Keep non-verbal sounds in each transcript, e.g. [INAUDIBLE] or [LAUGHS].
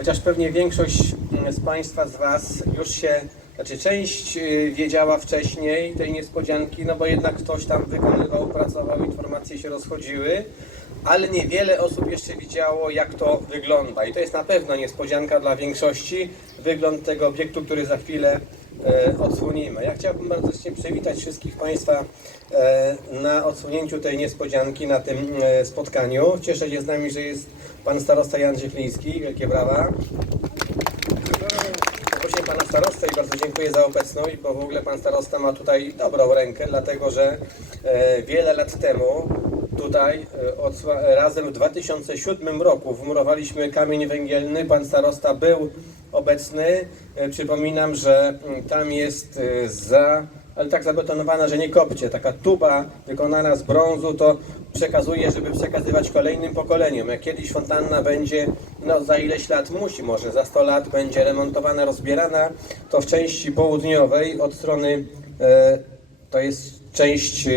chociaż pewnie większość mm, z Państwa, z Was już się, znaczy część y, wiedziała wcześniej tej niespodzianki, no bo jednak ktoś tam wykonywał, pracował, informacje się rozchodziły, ale niewiele osób jeszcze widziało, jak to wygląda. I to jest na pewno niespodzianka dla większości, wygląd tego obiektu, który za chwilę e, odsłonimy. Ja chciałbym bardzo serdecznie przywitać wszystkich Państwa e, na odsłonięciu tej niespodzianki, na tym e, spotkaniu. Cieszę się z nami, że jest Pan Starosta Jan Ziechliński. Wielkie brawa. Poprosiłem Pana Starostę i bardzo dziękuję za obecność, bo w ogóle Pan Starosta ma tutaj dobrą rękę, dlatego że e, wiele lat temu tutaj e, razem w 2007 roku wmurowaliśmy kamień węgielny. Pan Starosta był obecny. E, Przypominam, że mm, tam jest za ale tak zabetonowana, że nie kopcie. Taka tuba wykonana z brązu to przekazuje, żeby przekazywać kolejnym pokoleniom. Jak kiedyś fontanna będzie, no za ileś lat musi, może za 100 lat będzie remontowana, rozbierana, to w części południowej od strony, e, to jest część e,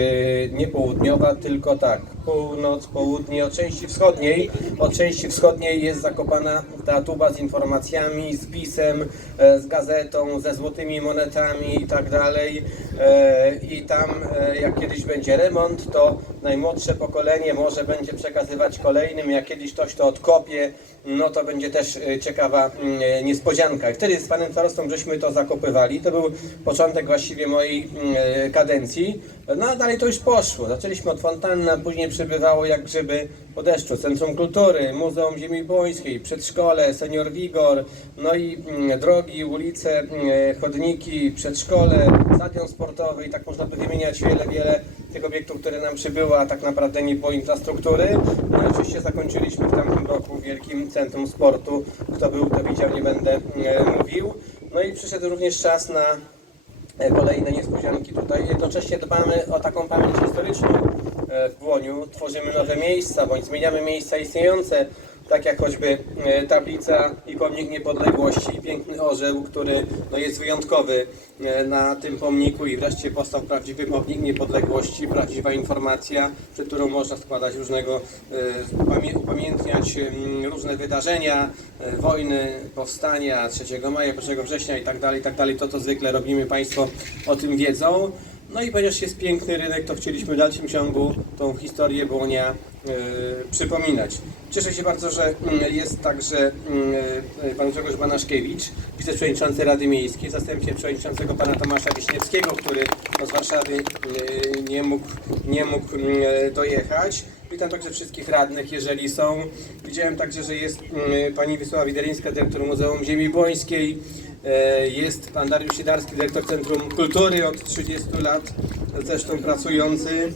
nie południowa, tylko tak, północ, południe, od części wschodniej, od części wschodniej jest zakopana ta tuba z informacjami, z pisem, e, z gazetą, ze złotymi monetami i tak dalej. E, I tam, e, jak kiedyś będzie remont, to najmłodsze pokolenie może będzie przekazywać kolejnym. Jak kiedyś ktoś to odkopie, no to będzie też e, ciekawa mm, e, niespodzianka. I wtedy z panem starostą żeśmy to zakopywali. To był początek właściwie mojej mm, kadencji. No a dalej to już poszło. Zaczęliśmy od fontanny, a później przybywało jak grzyby po deszczu. Centrum Kultury, Muzeum Ziemi Bońskiej, Przedszkole, Senior Wigor, no i mm, drogi, ulice, mm, chodniki, przedszkole, stadion sportowy i tak można by wymieniać wiele, wiele tych obiektów, które nam przybyło, a tak naprawdę nie było infrastruktury. No i oczywiście zakończyliśmy w tamtym roku Wielkim Centrum Sportu. Kto był, to widział, nie będę mm, mówił. No i przyszedł również czas na e, kolejne niespodzianki tutaj. Jednocześnie dbamy o taką pamięć historyczną e, w Błoniu. Tworzymy nowe miejsca, bądź zmieniamy miejsca istniejące, tak jak choćby e, tablica i pomnik niepodległości, piękny orzeł, który no, jest wyjątkowy e, na tym pomniku i wreszcie powstał prawdziwy pomnik niepodległości, prawdziwa informacja, przed którą można składać różnego, e, upamię- upamiętniać różne wydarzenia, e, wojny, powstania 3 maja, 1 września i tak dalej, i tak. To, co zwykle robimy, Państwo o tym wiedzą. No i ponieważ jest piękny rynek, to chcieliśmy w dalszym ciągu tą historię Błonia e, przypominać. Cieszę się bardzo, że mm, jest także mm, e, pan Grzegorz Banaszkiewicz, wiceprzewodniczący Rady Miejskiej, zastępcie przewodniczącego pana Tomasza Wiśniewskiego, który z Warszawy e, nie mógł, nie mógł mm, dojechać. Witam także wszystkich radnych, jeżeli są. Widziałem także, że jest mm, pani Wisława Widerińska, dyrektor Muzeum Ziemi Błońskiej. E, Jest pan Dariusz Sidarski, dyrektor Centrum Kultury od 30 lat, zresztą pracujący.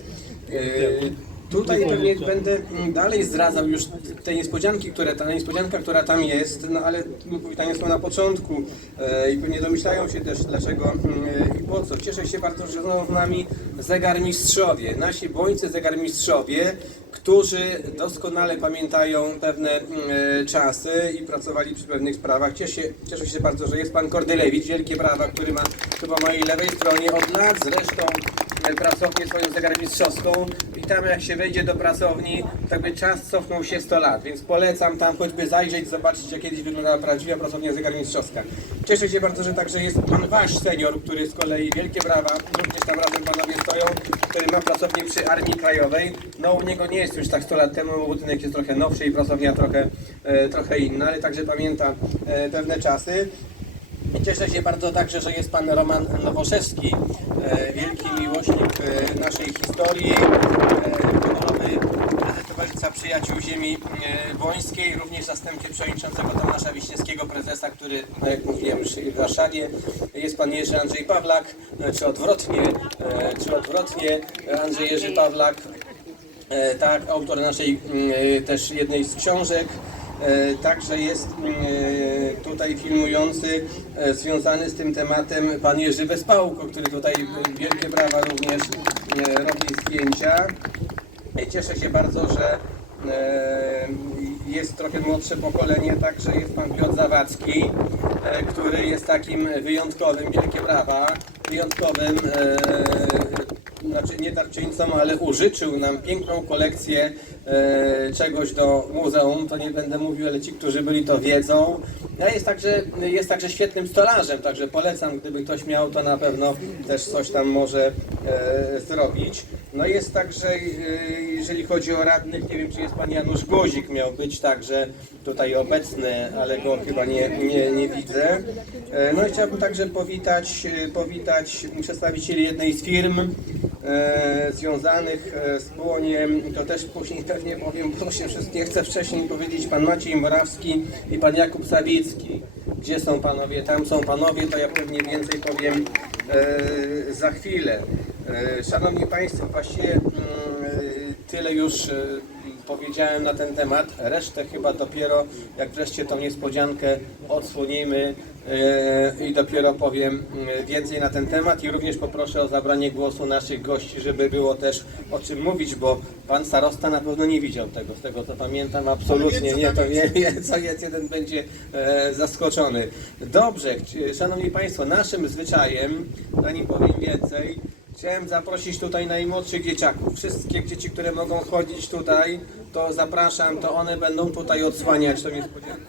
E, Tutaj pewnie będę mm, dalej zdradzał już te niespodzianki, które ta niespodzianka, która tam jest, no ale powitania są na początku e, i pewnie domyślają się też dlaczego mm, i po co. Cieszę się bardzo, że są z nami zegarmistrzowie, nasi bońcy zegarmistrzowie, którzy doskonale pamiętają pewne mm, czasy i pracowali przy pewnych sprawach. Cieszę, cieszę się bardzo, że jest pan Kordylewicz, wielkie brawa, który ma chyba mojej lewej stronie od lat zresztą e, pracownię swoją zegarmistrzowską i tam jak się wejdzie do pracowni, tak by czas cofnął się 100 lat, więc polecam tam choćby zajrzeć, zobaczyć jak kiedyś wyglądała prawdziwa pracownia zegarmistrzowska. Cieszę się bardzo, że także jest pan wasz senior, który z kolei, wielkie brawa, również tam razem panowie stoją, który ma pracownię przy Armii Krajowej. No u niego nie jest już tak 100 lat temu, budynek jest trochę nowszy i pracownia trochę, e, trochę inna, ale także pamięta e, pewne czasy. I Cieszę się bardzo także, że jest pan Roman Nowoszewski, e, wielki miłośnik e, naszej historii, e, honorowy prezes Towarzystwa Przyjaciół Ziemi e, Wońskiej, również zastępcie przewodniczącego Tomasza Wiśniewskiego, prezesa, który, no jak mówiłem, w Warszawie. Jest pan Jerzy Andrzej Pawlak, e, czy odwrotnie, e, czy odwrotnie, e, Andrzej Jerzy Pawlak, E, tak, autor naszej mm, e, też jednej z książek. E, Także jest e, tutaj filmujący e, związany z tym tematem pan Jerzy Wespałko, który tutaj wielkie brawa również robi zdjęcia. Cieszę się bardzo, że jest trochę młodsze pokolenie, także jest pan Piotr Zawadzki, który jest takim wyjątkowym, wielkie brawa, wyjątkowym, znaczy nie, darczyńcom, ale użyczył nam piękną kolekcję e, czegoś do muzeum. To nie będę mówił, ale ci, którzy byli, to wiedzą. No jest także, jest także świetnym stolarzem, także polecam, gdyby ktoś miał, to na pewno też coś tam może e, zrobić. No jest także, e, jeżeli chodzi o radnych, nie wiem, czy jest pan Janusz Gozik, miał być także tutaj obecny, ale go chyba nie, nie, nie widzę. E, No i chciałbym także powitać, e, powitać przedstawicieli jednej z firm e, związanych e, z Błoniem. To też później [LAUGHS] pewnie powiem, bo się wszystkie chcę wcześniej powiedzieć, pan Maciej Morawski i pan Jakub Sawicki. Gdzie są panowie? Tam są panowie, to ja pewnie więcej powiem e, za chwilę. Szanowni Państwo, właściwie mm, tyle już powiedziałem na ten temat. Resztę chyba dopiero, jak wreszcie tą niespodziankę odsłonimy e, i dopiero powiem mm, więcej na ten temat i również poproszę o zabranie głosu naszych gości, żeby było też o czym mówić, bo pan starosta na pewno nie widział tego, z tego co pamiętam, absolutnie nie, to nie wie, co jest, jeden będzie e, zaskoczony. Dobrze, Szanowni Państwo, naszym zwyczajem, zanim powiem więcej, Chciałem zaprosić tutaj najmłodszych dzieciaków. Wszystkie dzieci, które mogą chodzić tutaj, to zapraszam, to one będą tutaj odsłaniać tą niespodziankę.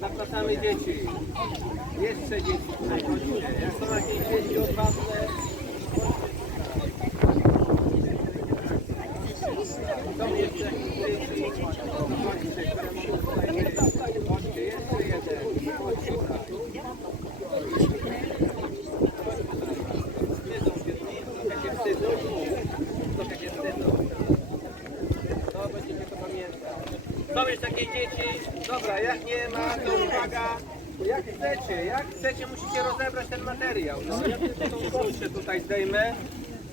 Zapraszamy. Dzieci. Jeszcze dzieci są dzieci odważne, są jeszcze dzieci. Chodźcie, które mogą tutaj być. Chodźcie, jeszcze jeden. Chodźcie tutaj. Wstydzą się, trochę się wstydzą. Trochę się wstydzą. To będziecie to pamiętać. Są już takie dzieci. Dobra, jak nie ma, to uwaga. Jak chcecie, jak chcecie, musicie rozebrać ten materiał. No, ja tą koszkę tutaj zdejmę.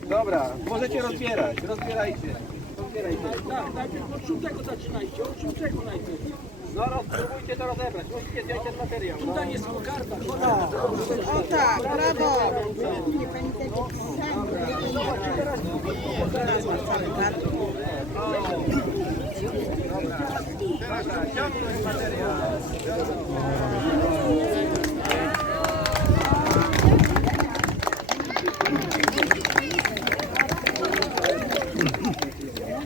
Dobra, możecie rozbierać, rozbierajcie. Rozbierajcie. Tak, najpierw od żółtego zaczynajcie, od żółtego najpierw. No, roz, spróbujcie to rozebrać, musicie zdjąć ten materiał. No. Tutaj jest kokarda, O tak, brawo! Dobra, materiał. W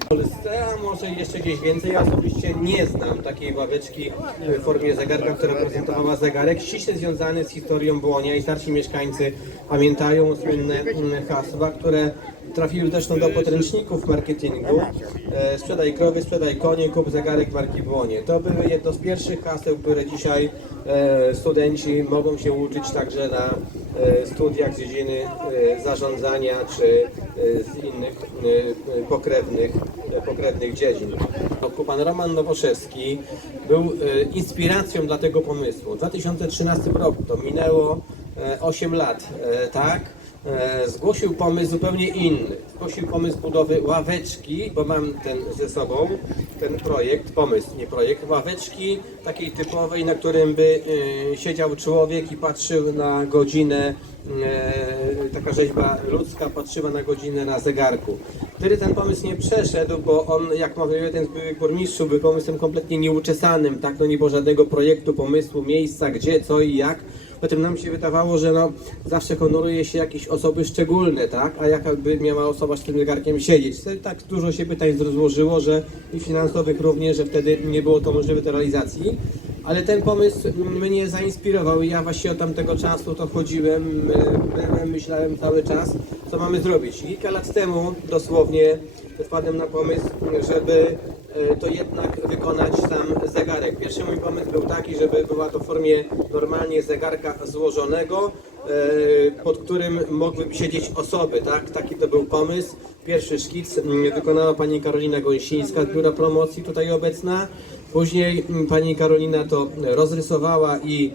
Polsce, a może jeszcze gdzieś więcej. Ja osobiście nie znam takiej ławeczki w formie zegarka, która prezentowała zegarek ściśle związany z historią Błonia i starsi mieszkańcy pamiętają słynne hasła, które trafiły zresztą do podręczników marketingu. E, sprzedaj krowy, sprzedaj konie, kup zegarek marki Błonie. To były jedno z pierwszych haseł, które dzisiaj e, studenci mogą się uczyć także na e, studiach z dziedziny e, zarządzania czy z innych pokrewnych, pokrewnych dziedzin. Pan Roman Nowoszewski był inspiracją dla tego pomysłu. W 2013 roku, to minęło e, 8 lat, tak? E, Zgłosił pomysł zupełnie inny. Zgłosił pomysł budowy ławeczki, bo mam ten ze sobą, ten projekt, pomysł, nie projekt, ławeczki takiej typowej, na którym by e, siedział człowiek i patrzył na godzinę, e, taka rzeźba ludzka patrzyła na godzinę na zegarku. Wtedy ten pomysł nie przeszedł, bo on, jak mówił jeden z byłych burmistrzów, był pomysłem kompletnie nieuczesanym, tak, no nie było żadnego projektu, pomysłu, miejsca, gdzie, co i jak. Potem nam się wydawało, że no, zawsze honoruje się jakieś osoby szczególne, tak? A jakaby miała osoba z tym zegarkiem siedzieć. Tak dużo się pytań rozłożyło, że i finansowych również, że wtedy nie było to możliwe do realizacji. Ale ten pomysł mnie zainspirował i ja właśnie od tamtego czasu to chodziłem, e, myślałem cały czas, co mamy zrobić. I kilka lat temu dosłownie wpadłem na pomysł, żeby to jednak wykonać sam zegarek. Pierwszy mój pomysł był taki, żeby była to w formie normalnie zegarka złożonego, e, pod którym mogłyby siedzieć osoby, tak? Taki to był pomysł. Pierwszy szkic mm, wykonała pani Karolina Gąsińska z Biura Promocji tutaj obecna. Później mm, pani Karolina to rozrysowała i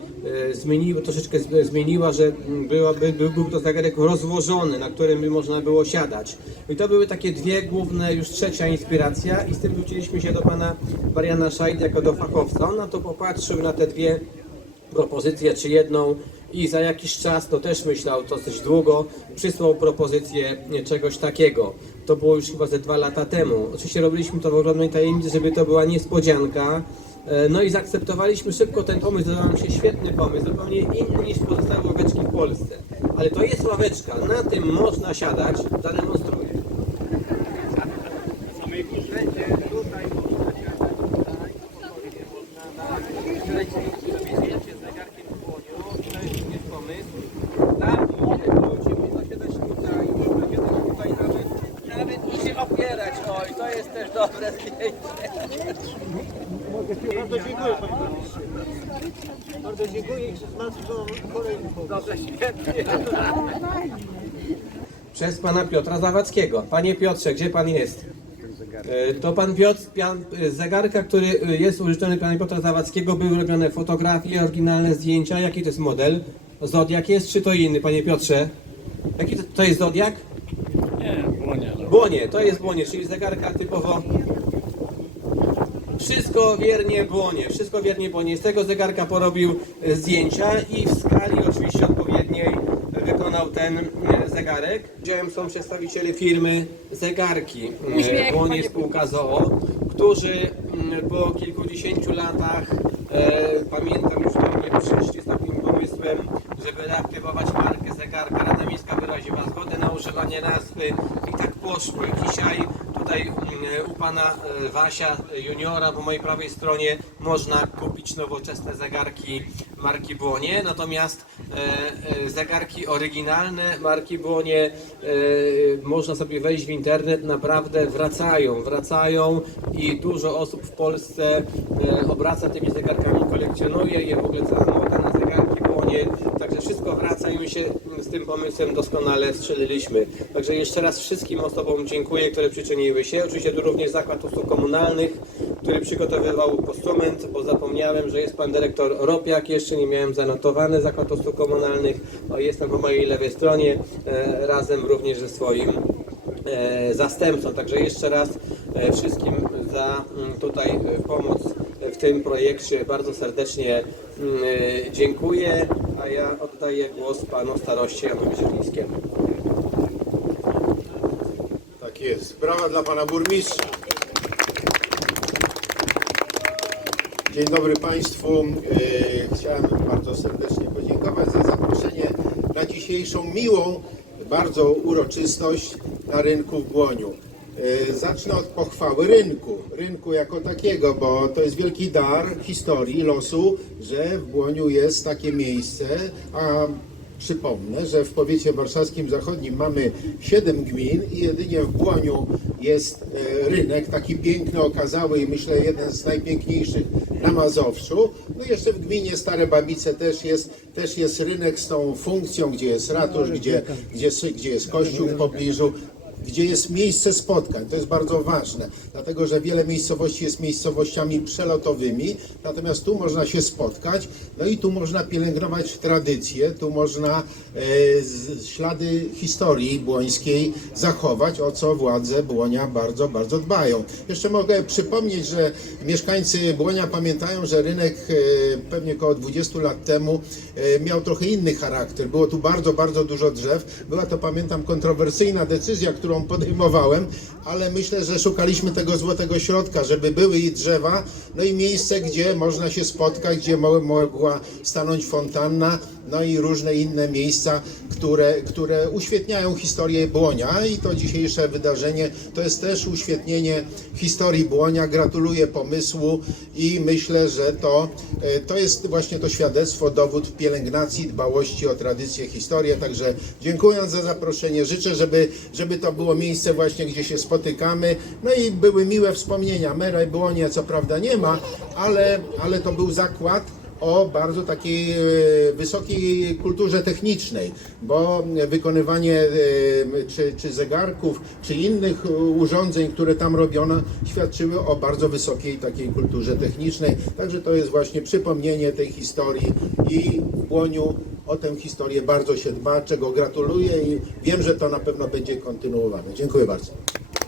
e, zmieniła, troszeczkę zmieniła, że mm, byłaby, był, to zegarek rozłożony, na którym by można było siadać. I to były takie dwie główne, już trzecia inspiracja i z tym zwróciliśmy się do pana Mariana Szajd jako do fachowca. On na to popatrzył na te dwie propozycję, czy jedną i za jakiś czas, to też myślał dosyć długo, przysłał propozycję czegoś takiego. To było już chyba ze dwa lata temu. Oczywiście robiliśmy to w ogromnej tajemnicy, żeby to była niespodzianka, E, No i zaakceptowaliśmy szybko ten pomysł, to nam się świetny pomysł, zupełnie inny niż pozostałe ławeczki w Polsce. Ale to jest ławeczka, na tym można siadać, zademonstruję. Nawet i się opierać, oj, to jest też dobre zdjęcie. Bardzo dziękuję panie burmistrzu. Bardzo dziękuję i smaczną kolejny. Dobrze, świetnie. Przez pana Piotra Zawadzkiego. Panie Piotrze, gdzie pan jest? E, To pan Piotr, pan, e, zegarka, który e, jest użyczony pana Piotra Zawadzkiego, były robione fotografie, oryginalne zdjęcia. Jaki to jest model? Zodiak jest, czy to inny, panie Piotrze? Jaki to, to jest Zodiak? Nie, błonie. Błonie, to jest błonie, czyli zegarka typowo. Wszystko wiernie błonie, wszystko wiernie błonie. Z tego zegarka porobił e, zdjęcia i w skali oczywiście odpowiedniej wykonał ten e, zegarek. Widziałem, są przedstawiciele firmy Zegarki e, Błonie Spółka ZOO, którzy mm, po kilkudziesięciu latach, e, pamiętam już do mnie przyszli z takim pomysłem, żeby reaktywować markę zegarka. Rada Miejska wyraziła zgodę na używanie nazwy I Dzisiaj tutaj mm, u pana e, Wasia juniora po mojej prawej stronie można kupić nowoczesne zegarki marki Błonie, natomiast e, e, zegarki oryginalne marki Błonie można sobie wejść w internet, naprawdę wracają, wracają i dużo osób w Polsce obraca tymi zegarkami, kolekcjonuje je, w ogóle na zegarki Błonie, także wszystko wraca i my się z tym pomysłem doskonale strzeliliśmy. Także jeszcze raz wszystkim osobom dziękuję, które przyczyniły się. Oczywiście tu również Zakład Usług Komunalnych, który przygotowywał postument, bo zapomniałem, że jest pan dyrektor Ropiak, jeszcze nie miałem zanotowany Zakład Usług Komunalnych. O, jestem po mojej lewej stronie, e, razem również ze swoim e, zastępcą. Także jeszcze raz e, wszystkim za mm, tutaj pomoc w tym projekcie bardzo serdecznie mm, dziękuję, ja oddaję głos panu staroście Janowi Zielińskiemu. Tak jest. Brawa dla pana burmistrza. Dzień dobry Państwu. E, Chciałem bardzo serdecznie podziękować za zaproszenie na dzisiejszą miłą, bardzo uroczystość na rynku w Błoniu. E, Zacznę od pochwały rynku, rynku jako takiego, bo to jest wielki dar historii, losu, że w Błoniu jest takie miejsce, a Przypomnę, że w powiecie warszawskim zachodnim mamy 7 gmin i jedynie w Błoniu jest e, rynek, taki piękny, okazały i myślę jeden z najpiękniejszych na Mazowszu. No i jeszcze w gminie Stare Babice też jest, też jest rynek z tą funkcją, gdzie jest ratusz, gdzie, gdzie, gdzie jest kościół w pobliżu gdzie jest miejsce spotkań. To jest bardzo ważne, dlatego że wiele miejscowości jest miejscowościami przelotowymi, natomiast tu można się spotkać, no i tu można pielęgnować tradycje, tu można e, ślady historii błońskiej zachować, o co władze Błonia bardzo, bardzo dbają. Jeszcze mogę przypomnieć, że mieszkańcy Błonia pamiętają, że rynek e, pewnie około 20 lat temu e, miał trochę inny charakter. Było tu bardzo, bardzo dużo drzew. Była to, pamiętam, kontrowersyjna decyzja, którą podejmowałem, ale myślę, że szukaliśmy tego złotego środka, żeby były i drzewa, no i miejsce, gdzie można się spotkać, gdzie mo- mogła stanąć fontanna, no i różne inne miejsca, które, które uświetniają historię Błonia i to dzisiejsze wydarzenie to jest też uświetnienie historii Błonia. Gratuluję pomysłu i myślę, że to, e, to jest właśnie to świadectwo, dowód pielęgnacji, dbałości o tradycję, historię. Także dziękując za zaproszenie, życzę, żeby, żeby to było miejsce właśnie, gdzie się spotykamy. No i były miłe wspomnienia. Mera i Błonia co prawda nie ma, ale, ale to był zakład, o bardzo takiej e, wysokiej kulturze technicznej, bo wykonywanie e, czy, czy zegarków, czy innych urządzeń, które tam robiono, świadczyły o bardzo wysokiej takiej kulturze technicznej. Także to jest właśnie przypomnienie tej historii i w Błoniu o tę historię bardzo się dba, czego gratuluję i wiem, że to na pewno będzie kontynuowane. Dziękuję bardzo.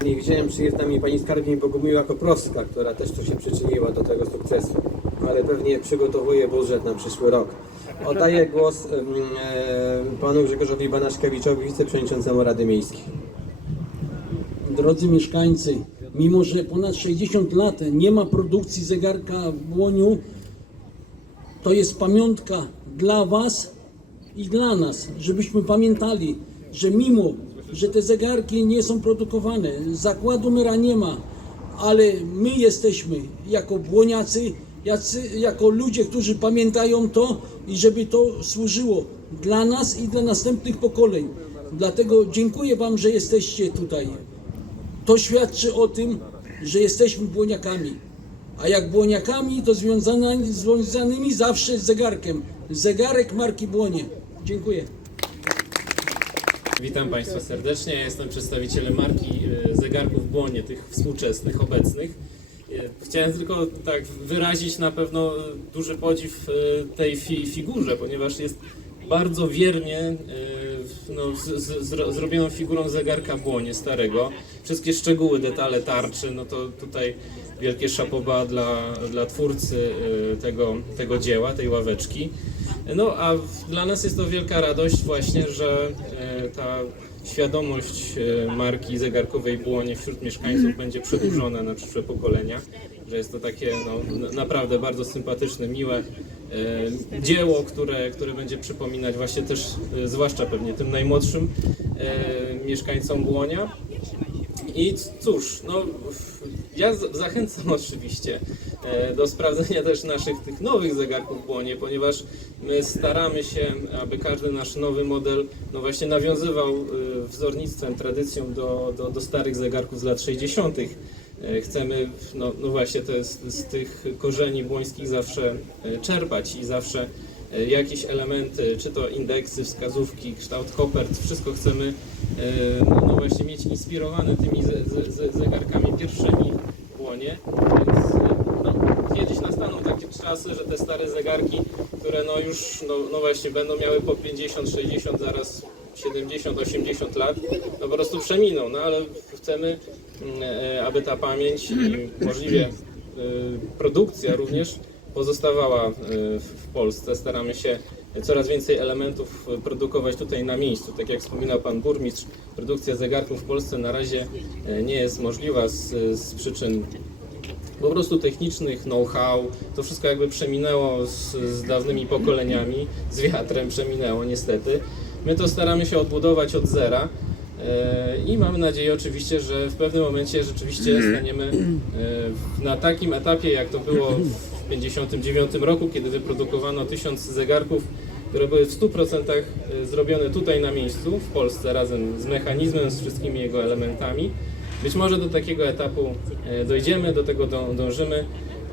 Nie widziałem, z nami pani skarbnik Bogumiła Koprowska, która też tu się przyczyniła do tego sukcesu, ale pewnie przygotowuje budżet na przyszły rok. Oddaję głos panu Grzegorzowi Banaszkiewiczowi, wiceprzewodniczącemu Rady Miejskiej. Drodzy mieszkańcy, mimo że ponad 60 lat nie ma produkcji zegarka w Błoniu, to jest pamiątka dla Was i dla nas, żebyśmy pamiętali, że mimo, że te zegarki nie są produkowane, zakładu Myra nie ma, ale my jesteśmy jako błoniacy, jacy, jako ludzie, którzy pamiętają to i żeby to służyło dla nas i dla następnych pokoleń. Dlatego dziękuję Wam, że jesteście tutaj. To świadczy o tym, że jesteśmy błoniakami. A jak błoniakami, to związana- związanymi zawsze z zegarkiem. Zegarek marki Błonie. Dziękuję. Witam Państwa serdecznie. Ja jestem przedstawicielem marki e, zegarków Błonie, tych współczesnych, obecnych. Chciałem tylko tak wyrazić na pewno duży podziw e, tej fi figurze, ponieważ jest bardzo wiernie e, no, z, z, zro, zrobioną figurą zegarka Błonie starego. Wszystkie szczegóły, detale tarczy, no to tutaj wielkie szapoba dla, dla twórcy e, tego, tego dzieła, tej ławeczki. No a dla nas jest to wielka radość właśnie, że ta świadomość e, marki zegarkowej Błonie wśród mieszkańców będzie przedłużona na przyszłe pokolenia, że jest to takie no, naprawdę bardzo sympatyczne, miłe e, dzieło, które, które będzie przypominać właśnie też, e, zwłaszcza pewnie tym najmłodszym mieszkańcom Błonia. I cóż, no ja zachęcam [LAUGHS] oczywiście do sprawdzenia też naszych tych nowych zegarków błonie, ponieważ my staramy się, aby każdy nasz nowy model no właśnie nawiązywał wzornictwem, tradycją do, do, do starych zegarków z lat 60. E, Chcemy, no, no właśnie, to jest, z tych korzeni błońskich zawsze e, czerpać i zawsze e, jakieś elementy, czy to indeksy, wskazówki, kształt kopert, wszystko chcemy no, no właśnie mieć inspirowane tymi ze, ze, ze zegarkami pierwszymi w błonie, więc no, kiedyś nastaną takie czasy, że te stare zegarki, które no już no, no właśnie będą miały po 50, 60, zaraz 70, 80 lat, no po prostu przeminą, no ale chcemy, mm, e, aby ta pamięć i możliwie e, produkcja również pozostawała e, w Polsce. Staramy się coraz więcej elementów e, produkować tutaj na miejscu. Tak jak wspominał Pan Burmistrz, produkcja zegarków w Polsce na razie e, nie jest możliwa z, z przyczyn po prostu technicznych, know-how, to wszystko jakby przeminęło z, z dawnymi pokoleniami, z wiatrem przeminęło niestety. My to staramy się odbudować od zera e, i mamy nadzieję oczywiście, że w pewnym momencie rzeczywiście staniemy e, na takim etapie, jak to było w 1959 roku, kiedy wyprodukowano tysiąc zegarków, które były w 100% e, zrobione tutaj na miejscu, w Polsce, razem z mechanizmem, z wszystkimi jego elementami. Być może do takiego etapu dojdziemy, do tego dą- dążymy.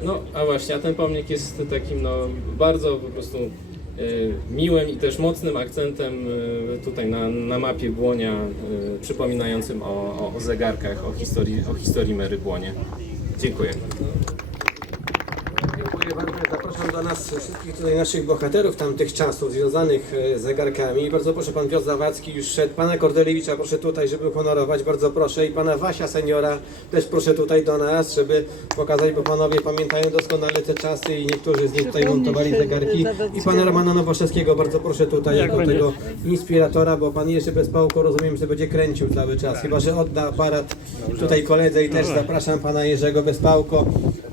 No, a właśnie, a ten pomnik jest takim no, bardzo po prostu miłym i też mocnym akcentem e, tutaj na, na mapie Błonia, e, przypominającym o, o, o zegarkach, o historii, o historii Mary Błonie. Dziękuję. Dziękuję bardzo. Zapraszam do nas wszystkich tutaj naszych bohaterów tamtych czasów związanych e, z zegarkami. Bardzo proszę, pan Piotr Zawadzki już szedł. Pana Kordeliewicza proszę tutaj, żeby honorować. Bardzo proszę. I pana Wasia seniora też proszę tutaj do nas, żeby pokazać, bo panowie pamiętają doskonale te czasy i niektórzy z nich tutaj montowali zegarki. I pana Romana Nowoszewskiego bardzo proszę tutaj jako tego inspiratora, bo pan Jerzy Bezpałko rozumiem, że będzie kręcił cały czas. Chyba, że odda aparat tutaj koledze i też zapraszam pana Jerzego Bezpałko,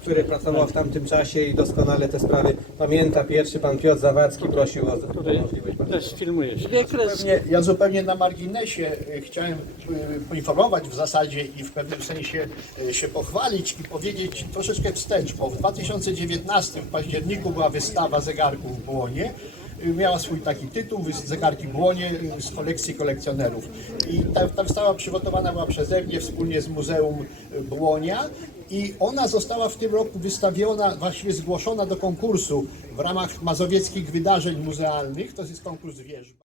który pracował w tamtym czasie i doskonale te sprawy pamięta. Pierwszy pan Piotr Zawadzki prosił o możliwość. Też filmujesz. Dwie kreski. Nie, ja zupełnie na marginesie e, chciałem e, poinformować w zasadzie i w pewnym sensie e, się pochwalić i powiedzieć troszeczkę wstecz, bo w 2019 w październiku była wystawa zegarków w Błonie. Miała swój taki tytuł, Zegarki Błonie z kolekcji kolekcjonerów. I ta, ta wystawa przygotowana była przeze mnie wspólnie z Muzeum Błonia i ona została w tym roku wystawiona, właściwie zgłoszona do konkursu w ramach mazowieckich wydarzeń muzealnych. To jest konkurs wierzba.